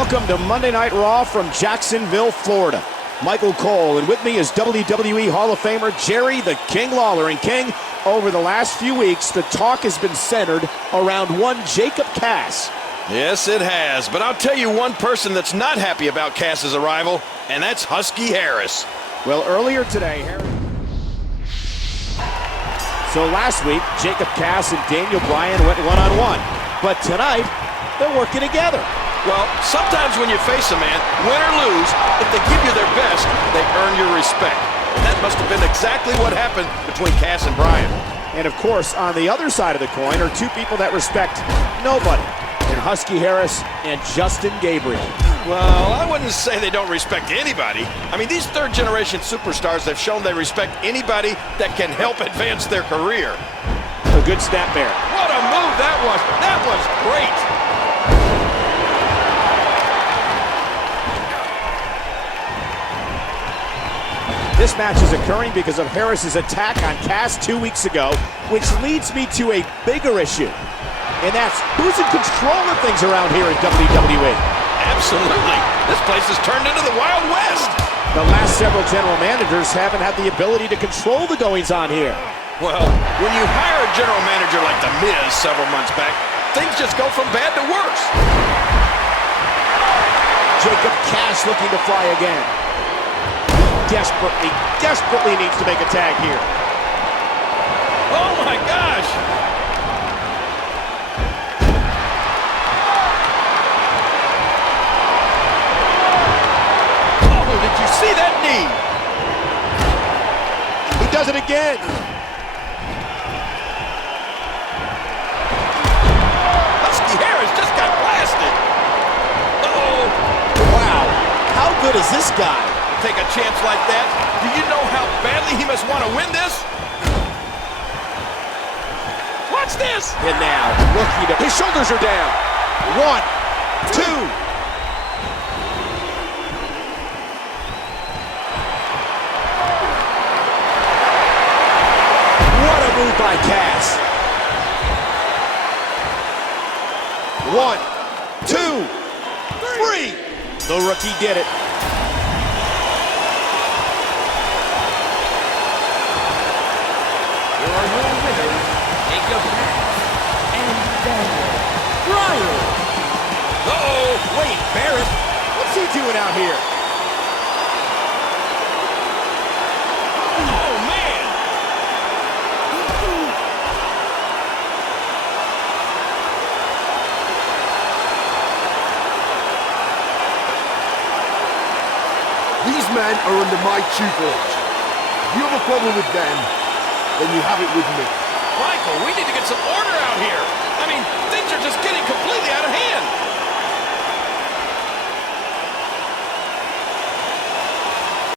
Welcome to Monday Night Raw from Jacksonville, Florida. Michael Cole, and with me is WWE Hall of Famer Jerry the King Lawler. And King, over the last few weeks, the talk has been centered around one Jacob Cass. Yes, it has. But I'll tell you one person that's not happy about Cass's arrival, and that's Husky Harris. Well, earlier today, So last week, Jacob Cass and Daniel Bryan went one-on-one. But tonight, they're working together. Well, sometimes when you face a man, win or lose, if they give you their best, they earn your respect. And that must have been exactly what happened between Cass and Bryan. And of course, on the other side of the coin are two people that respect nobody, and Husky Harris and Justin Gabriel. Well, I wouldn't say they don't respect anybody. I mean, these third-generation superstars have shown they respect anybody that can help advance their career. A good snap bear. What a move that was. That was great. This match is occurring because of Harris's attack on Cass 2 weeks ago, which leads me to a bigger issue. And that's who's in control of things around here at WWE. Absolutely. This place has turned into the Wild West. The last several general managers haven't had the ability to control the goings-on here. Well, when you hire a general manager like The Miz several months back, things just go from bad to worse. Jacob Cass looking to fly again. Desperately needs to make a tag here. Oh my gosh! Oh, did you see that knee? He does it again. Husky Harris just got blasted. Uh-oh. Wow, how good is this guy? Take a chance like that? Do you know how badly he must want to win this? Watch this! And now, looking to... His shoulders are down. 1, 2. What a move by Cass. 1, 2, 3. The rookie did it. Wait, Barrett, what's he doing out here? Oh, man! These men are under my tutelage. If you have a problem with them, then you have it with me. Michael, we need to get some order out here. I mean,